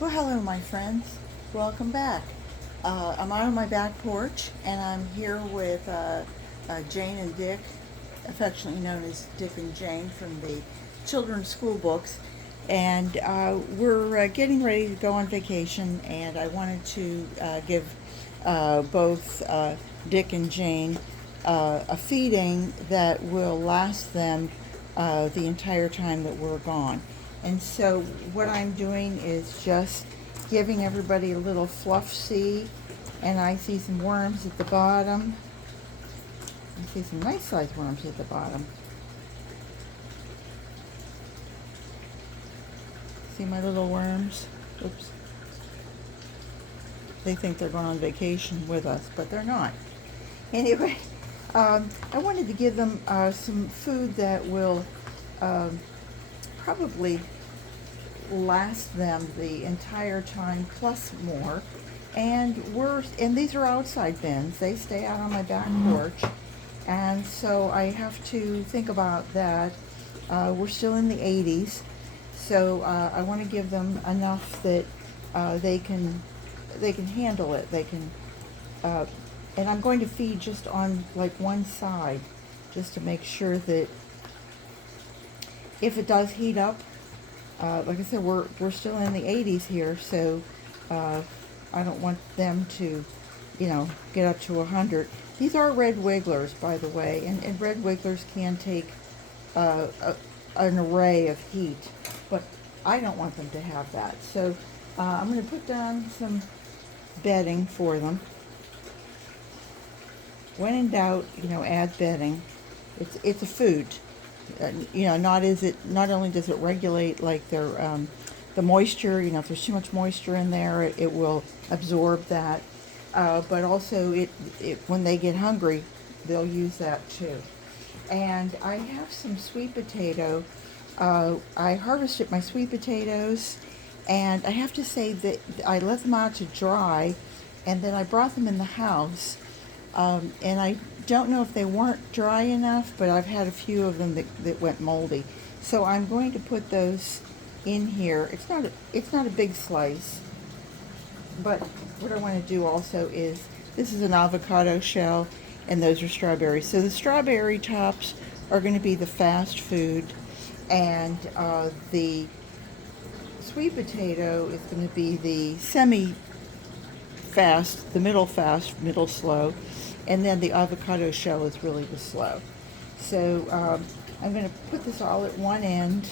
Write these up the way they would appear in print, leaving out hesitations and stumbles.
Well, hello, my friends. Welcome back. I'm out on my back porch, and I'm here with Jane and Dick, affectionately known as Dick and Jane from the children's school books. And we're getting ready to go on vacation, and I wanted to give both Dick and Jane a feeding that will last them the entire time that we're gone. And so what I'm doing is just giving everybody a little fluff seed, and I see some worms at the bottom. I see some nice sized worms at the bottom. See my little worms? Oops. They think they're going on vacation with us, but they're not. Anyway, I wanted to give them some food that will probably last them the entire time plus more. And these are outside bins. They stay out on my back porch, and so I have to think about that. We're still in the 80s, so I want to give them enough that they can handle it. They can, and I'm going to feed just on like one side, just to make sure that if it does heat up, like I said, we're still in the 80s here, so I don't want them to, get up to 100. These are red wigglers, by the way, and red wigglers can take an array of heat, but I don't want them to have that. So I'm going to put down some bedding for them. When in doubt, add bedding. It's a food. Not only does it regulate like their the moisture, if there's too much moisture in there, it will absorb that, but also it when they get hungry, they'll use that too. And I have some sweet potato. I harvested my sweet potatoes, and I have to say that I let them out to dry, and then I brought them in the house, and I don't know if they weren't dry enough, but I've had a few of them that went moldy. So I'm going to put those in here. It's not a big slice, but what I want to do also is, this is an avocado shell, and those are strawberries. So the strawberry tops are going to be the fast food, and the sweet potato is going to be the semi-fast, the middle fast, middle slow, and then the avocado shell is really the slow. So I'm going to put this all at one end,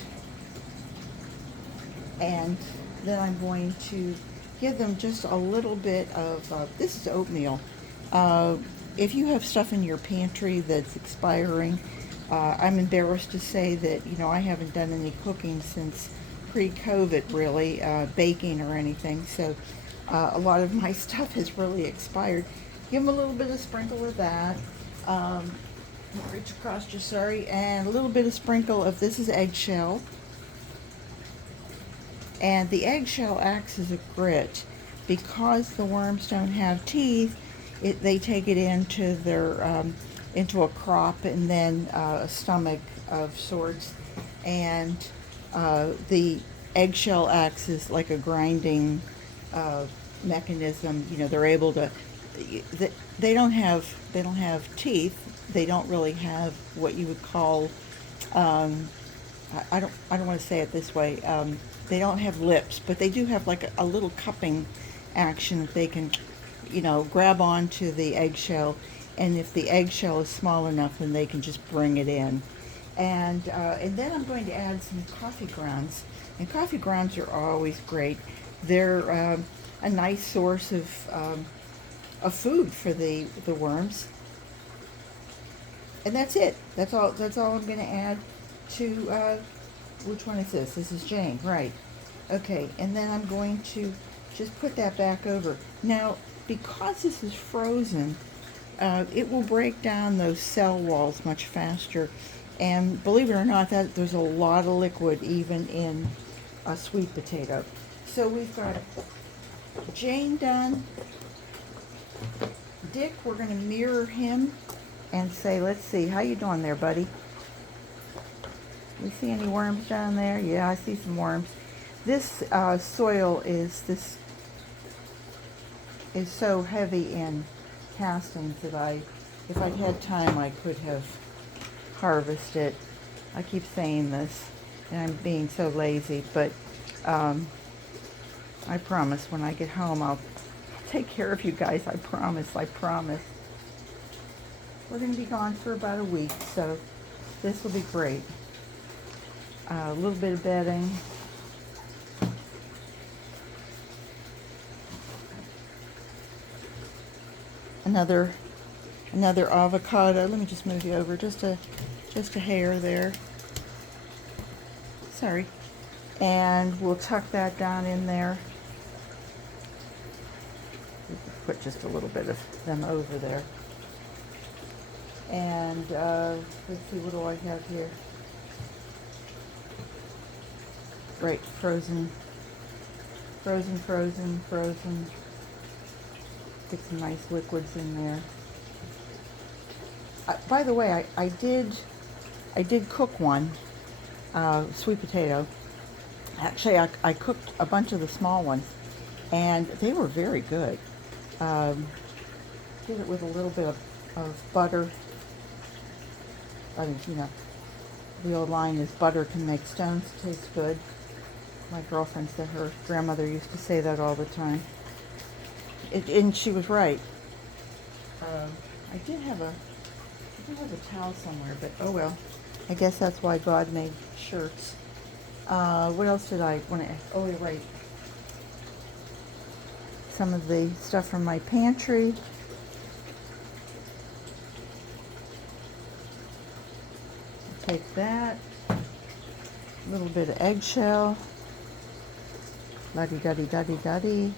and then I'm going to give them just a little bit of, this is oatmeal. If you have stuff in your pantry that's expiring, I'm embarrassed to say that, I haven't done any cooking since pre-COVID, really, baking or anything, so a lot of my stuff has really expired. Give them a little bit of sprinkle of that, reach across, just sorry, and a little bit of sprinkle of, this is eggshell, and the eggshell acts as a grit. Because the worms don't have teeth, they take it into their into a crop and then a stomach of sorts, and the eggshell acts as like a grinding mechanism. They're able to. They don't have teeth. They don't really have what you would call. I don't want to say it this way. They don't have lips, but they do have like a little cupping action that they can, grab onto the eggshell, and if the eggshell is small enough, then they can just bring it in. And then I'm going to add some coffee grounds, and coffee grounds are always great. They're a nice source of food for the worms. And that's it. That's all I'm going to add to. Which one is this? This is Jane, right? Okay, and then I'm going to just put that back over. Now, because this is frozen, it will break down those cell walls much faster. And believe it or not, there's a lot of liquid even in a sweet potato. So we've got Jane done. Dick, we're going to mirror him and say, let's see, how you doing there, buddy? You see any worms down there? Yeah, I see some worms. This soil is so heavy in castings that if I'd had time, I could have harvested. I keep saying this, and I'm being so lazy, but I promise when I get home, I'll take care of you guys. I promise. I promise. We're going to be gone for about a week, so this will be great. A little bit of bedding. Another avocado. Let me just move you over just a hair there. Sorry. And we'll tuck that down in there. Put just a little bit of them over there. And let's see, what do I have here? Right, frozen. Get some nice liquids in there. By the way, I did cook one, sweet potato. Actually, I cooked a bunch of the small ones, and they were very good. Did it with a little bit of butter. I mean, you know, the old line is butter can make stones taste good. My girlfriend said her grandmother used to say that all the time. And she was right. I did have a towel somewhere, but oh well. I guess that's why God made shirts. What else did I want to ask? Oh, you're right. Some of the stuff from my pantry. Take that. A little bit of eggshell. Luddy-duddy-duddy-duddy.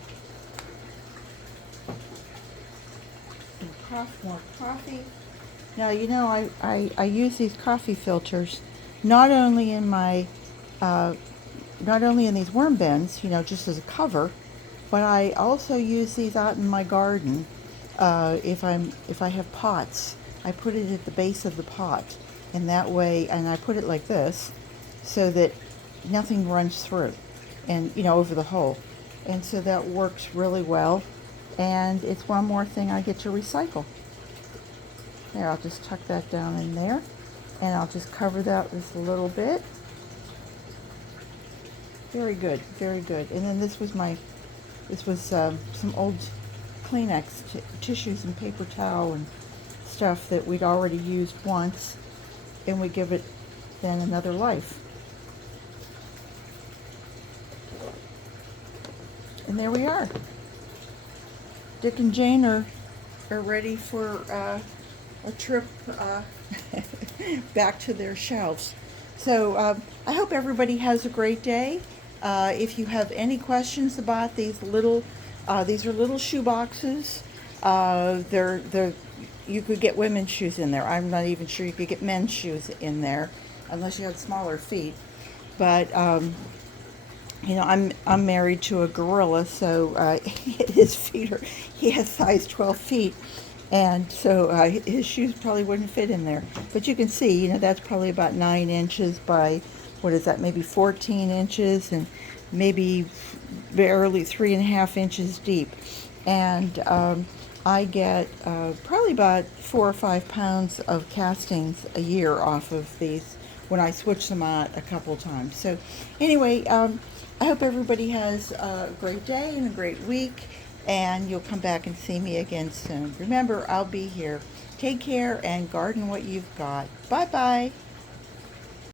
More coffee. Now, you know, I use these coffee filters not only in my not only in these worm bins, you know, just as a cover, but I also use these out in my garden. If I have pots, I put it at the base of the pot, and that way, and I put it like this, so that nothing runs through, and you know, over the hole, and so that works really well. And it's one more thing I get to recycle. There, I'll just tuck that down in there, and I'll just cover that just a little bit. Very good, very good. And then this was some old Kleenex tissues and paper towel and stuff that we'd already used once, and we give it then another life. And there we are. Dick and Jane are ready for a trip back to their shelves. So I hope everybody has a great day. If you have any questions about these are little shoe boxes. You could get women's shoes in there. I'm not even sure you could get men's shoes in there unless you had smaller feet. But you know, I'm married to a gorilla, so his feet he has size 12 feet, and so his shoes probably wouldn't fit in there. But you can see, you know, that's probably about 9 inches by, what is that, maybe 14 inches, and maybe barely 3.5 inches deep. And I get probably about 4 or 5 pounds of castings a year off of these when I switch them out a couple times. So anyway, I hope everybody has a great day and a great week, and you'll come back and see me again soon. Remember, I'll be here. Take care and garden what you've got. Bye-bye.